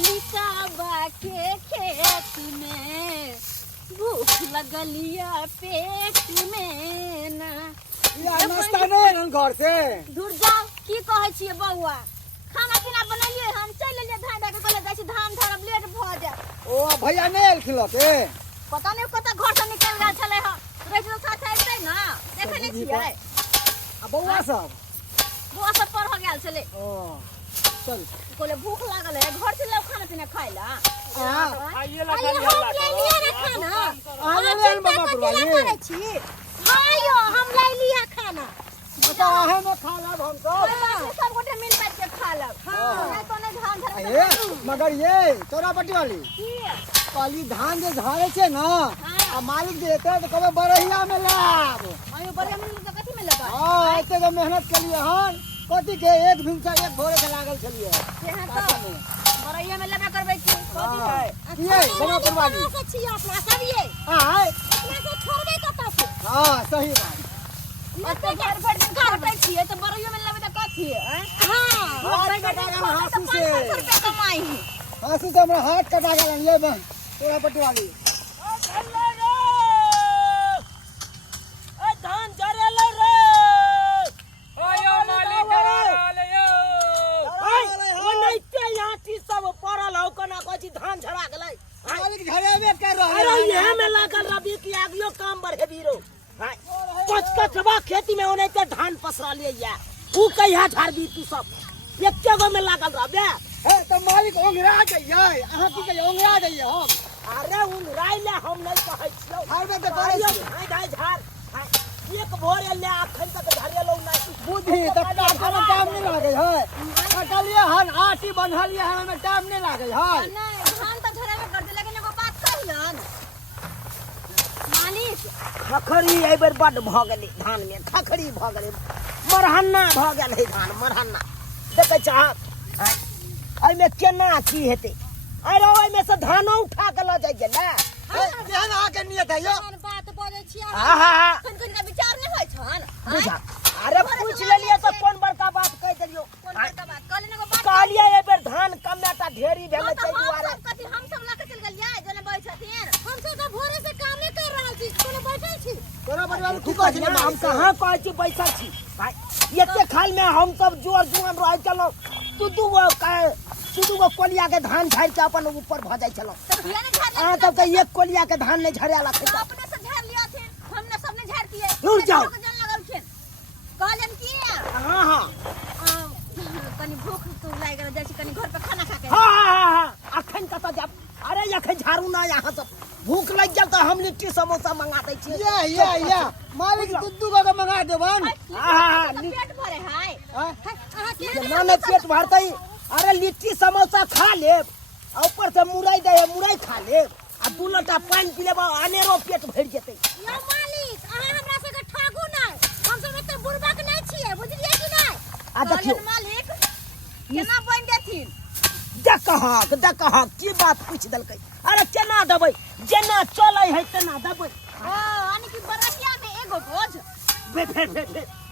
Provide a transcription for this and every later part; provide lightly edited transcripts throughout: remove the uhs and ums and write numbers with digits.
मालिका बाके खेत में भूख लगलिया पेट में ना या नाश्ता नहीं घर से दूर जाओ की कहै छियै बौआ खाना पीना बनलिए हम चल लेलिए धान दे के कहले जाइ छी धान धरब लेट भ जाय ओ भैया नहीं एलखिन के पता नहीं कत घर से निकल गेल छले ह रह जो साथ आइते ना देखे नहीं छियै आ बौआ सब पढ़ गेल छले ओ चल कहले भूख लागल है घर से लाओ खाना पीना खाइला आइए ला हम ले लिए रे खाना आ ले बाबा पुरवाली छी हां यो हम ले लिए खाना बता है में खा लब हम सब गोटे मिल बैठ के खा लब हां नहीं तो नहीं धान धर ए मगर ये तोरा पट्टी वाली काली धान जे झाड़े छे ना आ मालिक देते तो कबे बरहिया में लाभ आयो बरहिया में तो कथि में लेबा हां एते जो मेहनत के लिए हन कथि के एक भिनसा एक भोरे के लागल छलिए से तो बरहिया में लेबा करबै की कथि है ये बना पुरवाली से छी अपना सब ये हां अपना से छोड़बै कत से हां सही बात मतलब घर भर दिन करबै छियै तो बरहिया में लेबै त कथि है हां हाथ कटा गया हाथ से 500 रुपया कमाई है हाथ से हमरा हाथ कटा गया ये तोरा पट्टी वाली धान जरेलो रे आयो मालिक ले यो ओ नैते याटी सब पड़ल हो कना कछि धान झरा गेलै मालिक झरेबे कर रहल अरे यहां में लागल रबी की आगियो काम बढ़े बीरो कच जबा खेती में ओनैते धान पसरा ले या ऊ कहिया झाड़बी तू सब एके गो में लागल रहबे ए तो मालिक ओंगरा जाइए अहाँ की कहिए ओंगरा जाइए हम अरे उंगराइ ले हम नहीं कहै छियौ झाड़बे तो करे छी धाय धाय झाड़ एक भोरे ले अखन तक झरेलो नहीं बुद्धि तब काटने टाइम नहीं लागे है कटलिए हन आटी बन्हलिए है हमें टाइम नहीं लागे है नहीं धान तो झरेबे कर दे लेकिन एगो बात कहियन मालिक खखरी एबर बड भ गेलै धान में खखरी भ गेलै मरहन्ना भ गेल है धान मरहन्ना देखे चाह आई में केना की हेते अरे ओइ में से धानो उठा के ल जाय गेलै जेहन आके नियत है यो बात बोलै छियै आहा कन का विचार नहीं होय छन बुझा अरे पूछ लेलिए तो कोन बड़का बात कह देलियो कोन बड़का बात कहले एगो बात कहलिए एबर धान कमेटा ढेरी भेलै तै दुआरे हम सब ला के चल गेलियै जने बैठ छथिन हम सब तो भोरे से काम नहीं कर रहल छी कोने बैठल छी तोरा परिवार की कहै छी हम कहां कहै छी बैसल छी भाई एते खाल में हम सब जोर जुआन रह चलो दू कोलिया के धान झाड़ के अपन ऊपर भ जाय चलो हां तब के एक कोलिया के धान नहीं झरेला थे अपने से झाड़ लिया थे हमने सब ने झाड़ दिए रुक जाओ जन लगलखिन कहलन की हां हां कनी भूख तो लाग गेल जाइ छी कनी घर पे खाना खा के हां अखन कत जाब अरे अखन झाड़ू ना यहां सब भूख लग गेल तो हम लिट्टी समोसा मंगा दै छी या मालिक दुद्दू का मंगा देबन पेट भरे है हां ना में पेट भरतै अरे लिट्टी समोसा खा ले ऊपर से मुरई दे मुरई खा ले आ दू लोटा पानी पी लेबा अनेरो पेट भर जेतै यो मालिक अहाँ हमरा से के ठागू नै हम सब एते बुरबक नै छियै बुझलियै कि नै आ देखियो मालिक केना बन देथिन देखह की बात पूछ देलकै अरे केना देबै जेना चलै है तेना देबै यानी कि बरहिया में एगो बोझ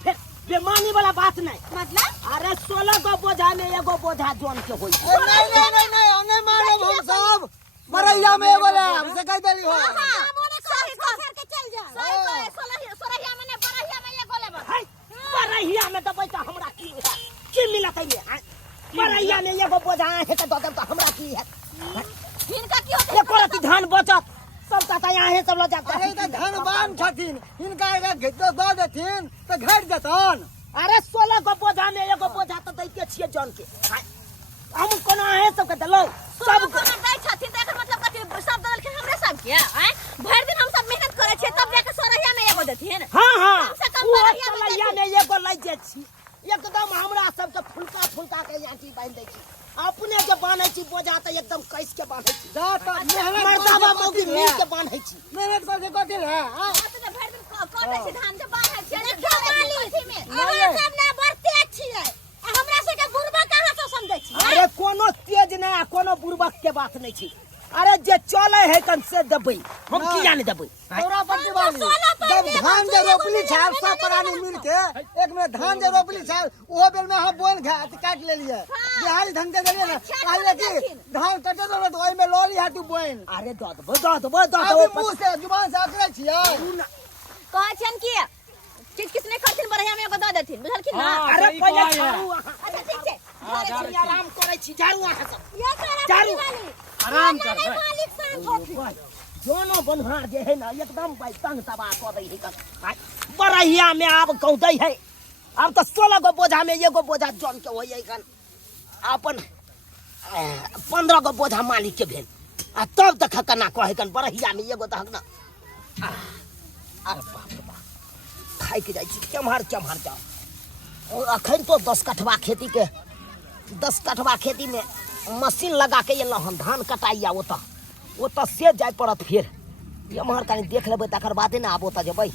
फिर बेमानी वाला बात नहीं मतलब अरे 16 गो बोझा में एगो बोझा जोन के होई नहीं मारब हम सब बरैया में एगो ले हमसे कह देली हो सही के चल जा सही कहे सोरहिया में ने बरहिया में एगो लेबा है बरहिया में देबै त हमरा की मिलत है बरहिया में एगो बोझा है त दे त हमरा की है इनका की होते एको रति धान बचत सब कहता यहाँ है सब लोग जाता अरे तो धनवान छथिन इनका घेतो दो देथिन तो घट देतन अरे 16 गो बोझा में एगो बोझा तो दैते छिए जन के हम कोना है सब के देलो सब कोना दै छथिन त एकर मतलब कथि सब दलखिन हमरे सब के हैं भर दिन हम सब मेहनत करे छिए तब जाके सोरहिया में एगो देथिन हां कम से कम बरहिया में एगो लै जे छी एकदम हमरा सब के फुलका के याटी बांध दै छी अपने के बांधै छी बोझा त एकदम कैस के बांधै छी मेहनत मर्दावा मौगी मिल के बांधै छी मेहनत करके कथि है हां तो भर दिन काटै छी धान से बांधै छी में अहाँ सब ने बरते छियै हमरा से के बुरबा कहां से समझै छी अरे कोनो तेज नहीं आ कोनो बुरबक के बात नहीं छी अरे जे चले है कन से दबै हम किया नहीं दबै तोरा पट्टी वाली 16 जब धान जे रोपली छाल सब प्राणी मिल के एक में धान जे रोपली छाल ओहो बेर में हम बोन खा काट लेलिए बिहारी ढंग के देलिए ना कहले कि धान कटे दो तो ओइ में लॉली हाटू बोन अरे दो अभी मुंह से जुबान से आकरे छियै कह छन की चीज किसने करथिन बढ़िया में बता देथिन बुझलखिन ना अरे पहले झाड़ू अच्छा ठीक छै आराम करे छी झाड़ू अहाँ सब ये करा झाड़ू आराम कर भाई मालिक शांत होथिन दोनों बन्हार जे है ना एकदम भाई तंग तबाह कर रही है बरहिया में अब कौदै है अब तो 16 गो बोझा में एगो बोझा जन के होई है अपन 15 गो बोझा मालिक के भेल आ तब तक कना कहे कन बरहिया में एगो तक ना अरे बाप रे बाप खाई के जाई छी केम्हर जाओ अखन तो 10 कठवा खेती के 10 कठवा खेती में मशीन लगा के एलहुँ हम धान कटाइया ओतऽ से जाय पड़त फिर एम्हर कनि देख लेबै तकर बादे ने आब ओतऽ जेबै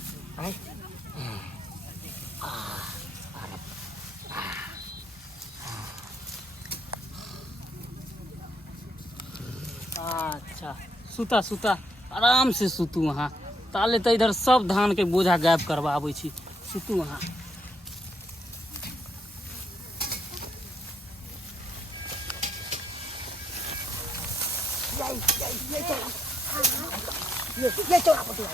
अच्छा सुता सुता आराम से सुतू वहाँ ताले तो इधर सब धान के बोझा गायब करवाबै छी सुतू वहाँ ये चौड़ा पटुआ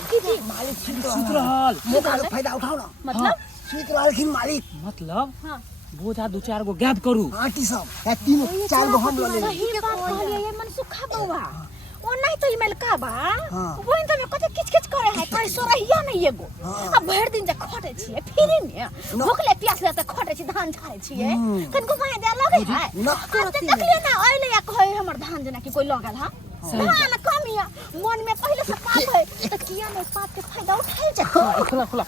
मालिक सुत रहल मौका का फायदा उठाओ ना मतलब सुत रहलखिन मालिक मतलब हाँ। बोझा 2-4 गो गायब करू आंटी सब या तीन चार गो हम ले सही बात कहलिए ये मन सुखा बउवा ओ नहीं तो ईमेल का बा हाँ। वो इन में कते किच-किच करे है पर सोरहिया नहीं एगो अब भर दिन जे खटे छिए फिरे में भूखले प्यासले त खटे छी धान झाड़े छिए कनको माय दे लगे है ना करते देखले ना आइले या कहे हमर धान जना कि कोई लगल हा धान कमिया मन में पहले से पाप है त किया में पाप के फायदा उठाई जा खुला खुला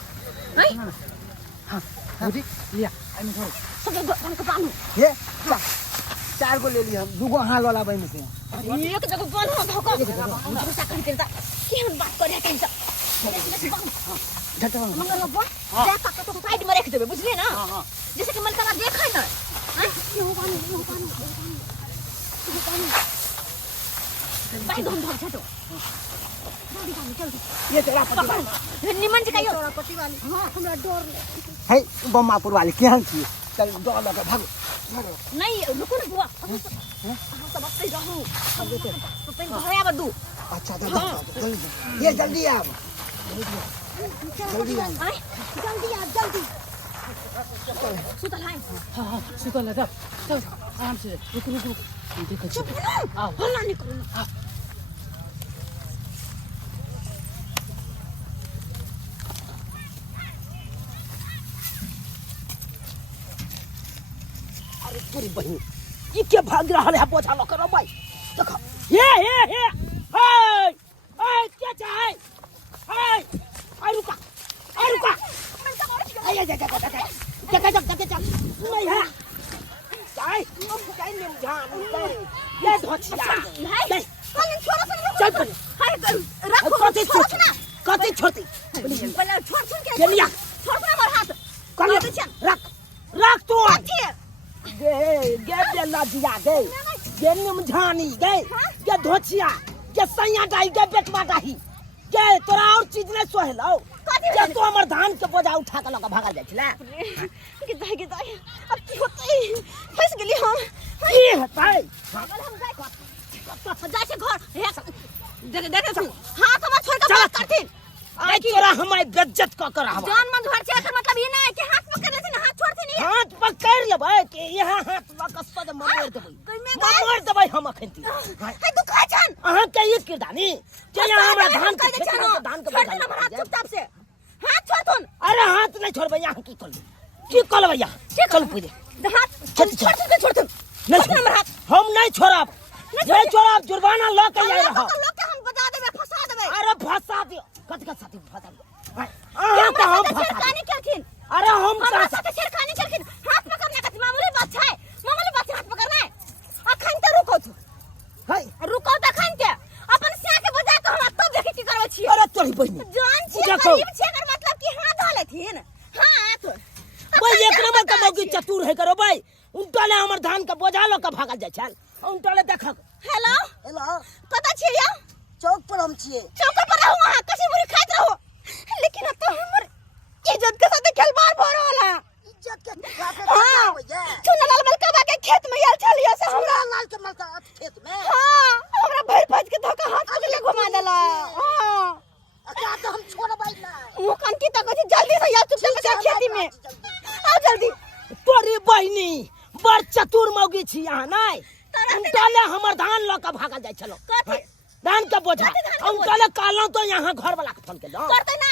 हां बुझी लिया आइमे खाओ सब धान के पानी ये चार गो ले लिए हम दूगो हाल वाला बन से एक जगह बन हो धोको गुस्सा करते त केहन बात करे कहीं से मंगल बाबा देखा तो साइड में रख देबे बुझले ना जैसे कि मलका देखै ना यो पानी बाई धम धम छटो जल्दी चल ये चौड़ा पटुआ निमन जी कहियो पट्टी वाली हां हमरा डर है बम्मापुर वाली केहन छी चल डर लगे भागो नहीं रुको ना बुआ हां सब बस रहू तो पेन भया बदू अच्छा जल्दी ये जल्दी आ जल्दी आ जल्दी सुतल है हाँ सुतल है चल आराम से रुक देखो चुप ना हल्ला नहीं करो अरे तोरी बहन ये के भाग रहा है बोझा लो करो भाई देखो ये हाय हाय क्या चाहे हाय आई रुका आय जा नहीं है चाय निम जान ये धोचिया कल छोरा से चल पर हाय रखो छोड़ ना कते छोटी पहले छोड़ के चलिया छोड़ ना हमार हाथ कर रख तू अच्छी गे लजिया गे निम झानी गे धोचिया गे सैया डाई गे बेटवा डाही गे तोरा और चीज नहीं सोहलो गे तो हमर धान के बोझा उठा के लगा भागल जाय छला के दाई अब की होतै फंस गेली हम की हेतै पागल हम जाय के घर देख तू हाथ में छोड़ के बात करथिन आई तोरा हमारी बेइज्जत क कर हवा जान मन घर से मतलब ये ना है कि हाथ पकड़ लेथिन हाथ छोड़थिन ये हाथ पकड़ लेबै कि यहाँ हाथ पकड़ दे मोड़ देबै मोड़ देबै हम अखन है तू कह जान अहाँ के ये किरदानी जे यहाँ हमरा धान के खेती खेती में धान के छोड़ देना हमारा चुपचाप से हाथ छोड़ तुन अरे हाथ नहीं छोड़बै यहाँ की करबै यहाँ चल पूरे हाथ छोड़ नहीं हमारा हाथ हम नहीं छोड़ब नहीं छोड़ब जुर्माना ल के जाय रहा लोग के हम बता देबे फंसा देबे अरे फंसा दियो कत साथी फंसा दियो अहाँ के हम फंसा छेड़खानी करथिन अरे हम हमरा साथे छेड़खानी करथिन हाथ पकड़ने का मामूली बात है हाथ पकड़ना है अखन त रुको तू है रुको त अखन के अपन सिया के बजा के हम तब देखि की करबै छी अरे तोरी बहिनी जान छी देखो। गरीब छी एकर मतलब कि हाथ धो लेथिन हाथ भाई एक नंबर का मौगी चतुर है करो भाई उनटले हमर धान के बोझा ल के भागल जाय छल उनटले देखक हेलो हेलो कत छी यौ चौक पर हम छिए चौक पर रहू वहां कसी मुरी खाइत रहू लेकिन अब तो हमर इज्जत के साथ खिलवाड़ भ रहल है। इज्जत के साथे हाँ होइए चुनलाल मलकाबा के खेत में आयल छलिए से हमरा लाल के मलका खेत में हां हमरा भर भज के धोखा हाथ पकड़ के घुमा देला। हां अच्छा तो हम छोड़बै ना मुकन की तक जल्दी से या चुप के खेती में आ जल्दी। तोरी बहिनी बड़ चतुर मौगी छी यहाँ नहीं उनकाले हमर धान ल के भागल जाय छलो कथी धान के बोझा उनकाले कालो तो यहाँ घर वाला के फोन के दो करते ना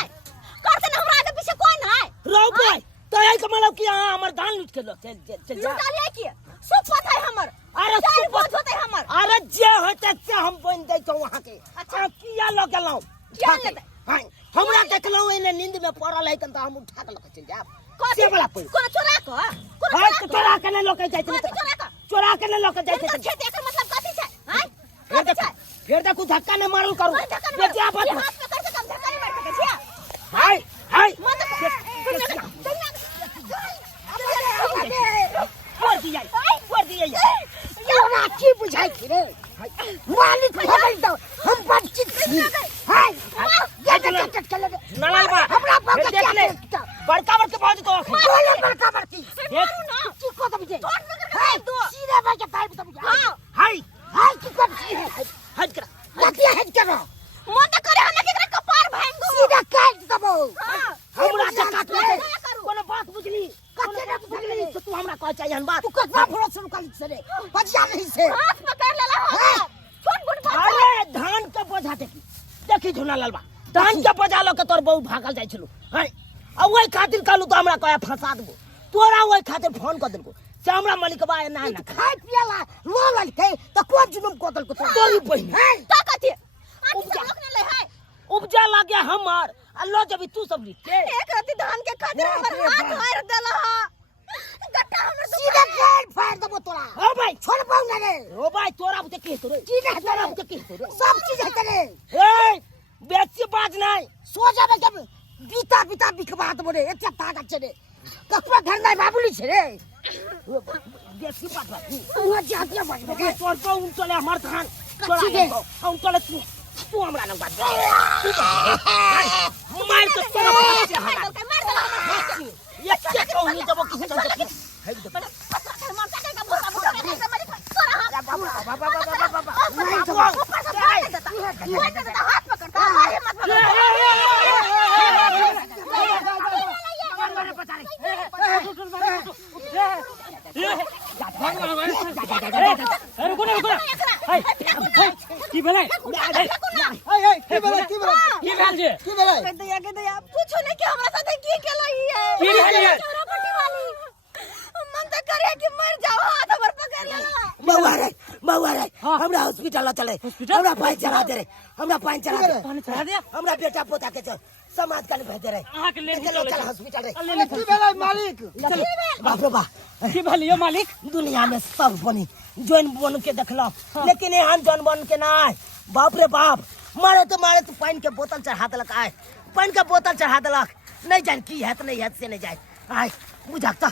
हमरा आगे पीछे कोई नहीं रहो भाई तो यही के मतलब कि यहाँ हमर धान लूट के लो चल जा लुटा ले की सब पता है हमर अरे चार सब बोझ होते हमर अरे जे होते से हम बन दे तो वहां के अच्छा किया लो के लाऊं जान लेते हां हमरा देखलो इने नींद में पड़ल है त हम उठा के लेके चल जाब से वाला कोई कोन चोरा को हां चोरा के ले लोके जाय चोरा के ले लोके जाय खेती एकर मतलब कथी छै हां फिर देखो धक्का न मारल करू बेटिया हाथ पकड़ के कम धक्का नहीं मार सके छिया हाय हाय कर दिया ये की बुझाई थी रे मालिक भगाई दो हम बातचीत छी हाय ये चट चल नलाल बा हमरा पकड़ देख ले बड़का बड़का बहुत तो बोले बड़का बड़की देख की को दब जे हाय सीधे भाई के पाइप दब जा हाय हाय की कर हट कर लतिया हट कर मन करे हम केकरा कपार भांग दो सीधा काट दबो हमरा हमरा के काट ले कोनो बात बुझली कते रे बुझली तो तू हमरा कह चाहिए बात तू कतना भरोसा शुरू कर से रे बजिया नहीं से हाथ पकड़ लेला हो छोट मोट बात अरे धान के बोझा देखी झुना लालबा धान के बोझा लो के तोर बहु भागल जाय छलु हाय अब ओई खातिर कहलु तो हमरा कहे फंसा देबो तोरा ओई खातिर फोन कर देलको से हमरा मालिकबा ना ना खाय पियाला लो ललके त को जुनुम कोतल को तोरी बहिन ता कथी उपजा लोकने ले है उपजा लागे हमर अल्लाह जब तू सब लिखे एक राती धान के खातिर हमर हाथ मार देला गट्टा हमर सीधा पेड़ फाड़ देबो तोरा ओ भाई छोड़ पाऊ ना रे ओ भाई तोरा बुते की तोरे सीधा तोरा बुते की तोरे सब चीज है तेरे ए बेसी बात नहीं सो जाबे जब बीता बीता बिखबा देबो रे एते ताकत छे रे ककरा घर नहीं बाबुली छे रे बेसी बात वो जातिया बात तोर को उन चले हमर धान कच्ची दे हम चले तू हमरा न बात मार के तोरा बात से हमरा मार देला ये क्या कहूं जब किसी का है मार का का बोला बोला तोरा बाबा हाथ पकड़ का मारे मत की भेलै की भेलै की भेल जे की भेलै के दया पूछो नहीं कि हमरा साथे की केलो है की भेलै चोरापट्टी वाली मन त करे कि मर जाओ हाथ हमर पकड़ लेला बउआ रे हमरा हॉस्पिटल चले हमरा पानी चढ़ा दे रे हमरा पानी चढ़ा दे पानी चढ़ा दे हमरा बेटा पोता के समाज का भेज दे रे अहाँ के ले चलो चल हॉस्पिटल रे की भेलै मालिक बाप रे बाप की भेल यो मालिक दुनिया में सब बनी जोन बन के देखलो लेकिन यहाँ जोन बन के ना बाप रे बाप मारे तो पानी के बोतल चढ़ा देलक आय पानी के बोतल चढ़ा देलक नहीं जान की है नहीं है से नहीं जाए आय बुझाता